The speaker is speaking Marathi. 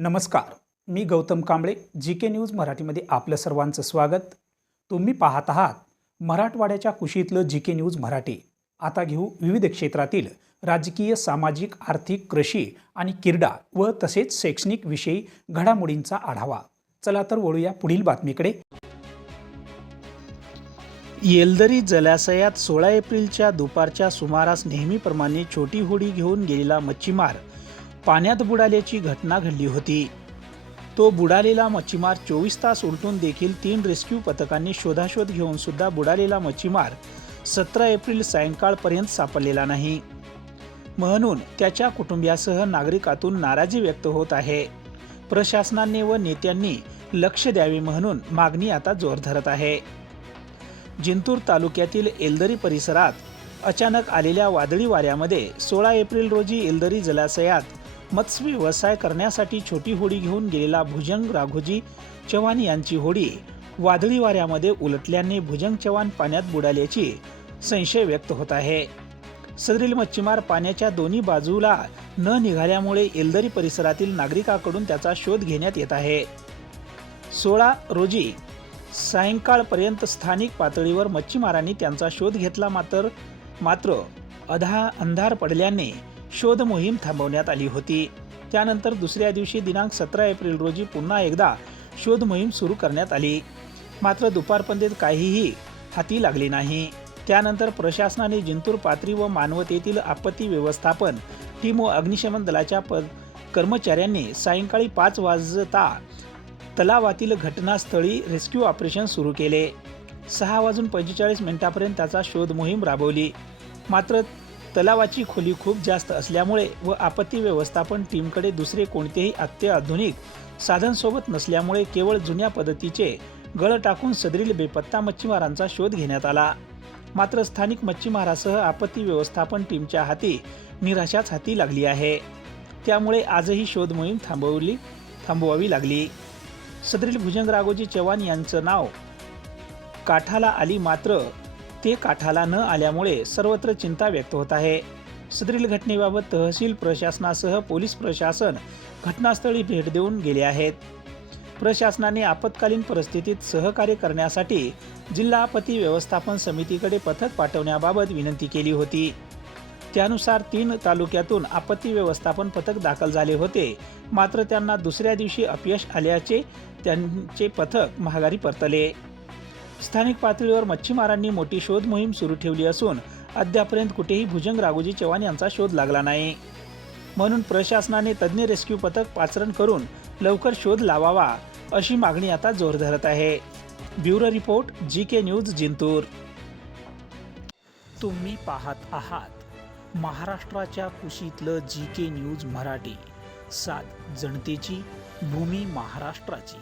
नमस्कार मी Gautam Kamble G K news मराठीमध्ये आपलं सर्वांचं स्वागत. तुम्ही पाहत आहात मराठवाड्याच्या कुशीतलं जी के न्यूज मराठी. आता घेऊ विविध क्षेत्रातील राजकीय सामाजिक आर्थिक कृषी आणि क्रीडा व तसेच शैक्षणिक विषयी घडामोडींचा आढावा. चला तर वळूया पुढील बातमीकडे. येलदरी जलाशयात सोळा एप्रिलच्या दुपारच्या सुमारास नेहमीप्रमाणे छोटी होडी घेऊन गेलेला मच्छीमार पाण्यात बुडाल्याची घटना घडली होती. तो बुडालेला मच्छीमार चोवीस तास उलटून देखील तीन रेस्क्यू पथकांनी शोधाशोध घेऊन सुद्धा बुडालेला मच्छीमार सतरा एप्रिल सायंकाळपर्यंत सापडलेला नाही. म्हणून त्याच्या कुटुंबियासह नागरिकातून नाराजी व्यक्त होत आहे. प्रशासनाने व नेत्यांनी लक्ष द्यावे म्हणून मागणी आता जोर धरत आहे. जिंतूर तालुक्यातील एलदरी परिसरात अचानक आलेल्या वादळी वाऱ्यामध्ये सोळा एप्रिल रोजी एलदरी जलाशयात मत्स्य व्यवसाय करण्यासाठी छोटी होडी घेऊन गेलेला भुजंग राघोजी चव्हाण यांची होडी वादळी वाऱ्यामध्ये उलटल्याने भुजंग चव्हाण पाण्यात बुडाल्याची संशय व्यक्त होत आहे. सदरील मच्छीमार पाण्याच्या दोन्ही बाजूला न निघाल्यामुळे एलदरी परिसरातील नागरिकांकडून त्याचा शोध घेण्यात येत आहे. सोळा रोजी सायंकाळपर्यंत स्थानिक पातळीवर मच्छीमारांनी त्यांचा शोध घेतला मात्र मात्र अधा अंधार पडल्याने शोध मोहीम थांबवण्यात आली होती. त्यानंतर दुसऱ्या दिवशी दिनांक सतरा एप्रिल रोजी पुन्हा एकदा शोध मोहीम सुरू करण्यात आली. मात्र दुपारपर्यंत काहीही हाती लागली नाही. त्यानंतर प्रशासनाने जिंतूर पात्री व मानवत येथील आपत्ती व्यवस्थापन टीम व अग्निशमन दलाच्या प कर्मचाऱ्यांनी सायंकाळी पाच वाजता तलावातील घटनास्थळी रेस्क्यू ऑपरेशन सुरू केले. सहा वाजून पंचेचाळीस मिनिटापर्यंत त्याचा शोध मोहीम राबवली. मात्र तलावाची खोली खूप जास्त असल्यामुळे व आपत्ती व्यवस्थापन टीमकडे दुसरे कोणतेही अत्याधुनिक साधनसोबत नसल्यामुळे केवळ जुन्या पद्धतीचे गळ टाकून सदरील बेपत्ता मच्छीमारांचा शोध घेण्यात आला. मात्र स्थानिक मच्छीमारासह आपत्ती व्यवस्थापन टीमच्या हाती निराशाच हाती लागली आहे. त्यामुळे आजही शोध मोहीम थांबवली थांबवावी लागली. सदरील भुजंग राघोजी चव्हाण यांचं नाव काठाला आली मात्र ते काठाला न आल्यामुळे सर्वत्र चिंता व्यक्त होत आहे. सदरील घटनेबाबत तहसील प्रशासनासह पोलीस प्रशासन घटनास्थळी भेट देऊन गेले आहेत. प्रशासनाने आपत्कालीन परिस्थितीत सहकार्य करण्यासाठी जिल्हा आपत्ती व्यवस्थापन समितीकडे पथक पाठवण्याबाबत विनंती केली होती. त्यानुसार तीन तालुक्यातून आपत्ती व्यवस्थापन पथक दाखल झाले होते. मात्र त्यांना दुसऱ्या दिवशी अपयश आल्याचे त्यांचे पथक महागारी परतले. स्थानिक पातळीवर मच्छीमारांनी मोठी शोध मोहीम सुरू ठेवली असून अद्यापर्यंत कुठेही भुजंग राघोजी चव्हाण यांचा शोध लागला नाही. म्हणून प्रशासनाने तज्ज्ञ रेस्क्यू पथक पाचरण करून लवकर शोध लावावा अशी मागणी आता जोर धरत आहे. Bureau report G K news Jintur. तुम्ही पाहत आहात महाराष्ट्राच्या कुशीतलं जी के न्यूज मराठी. सात जनतेची भूमी महाराष्ट्राची.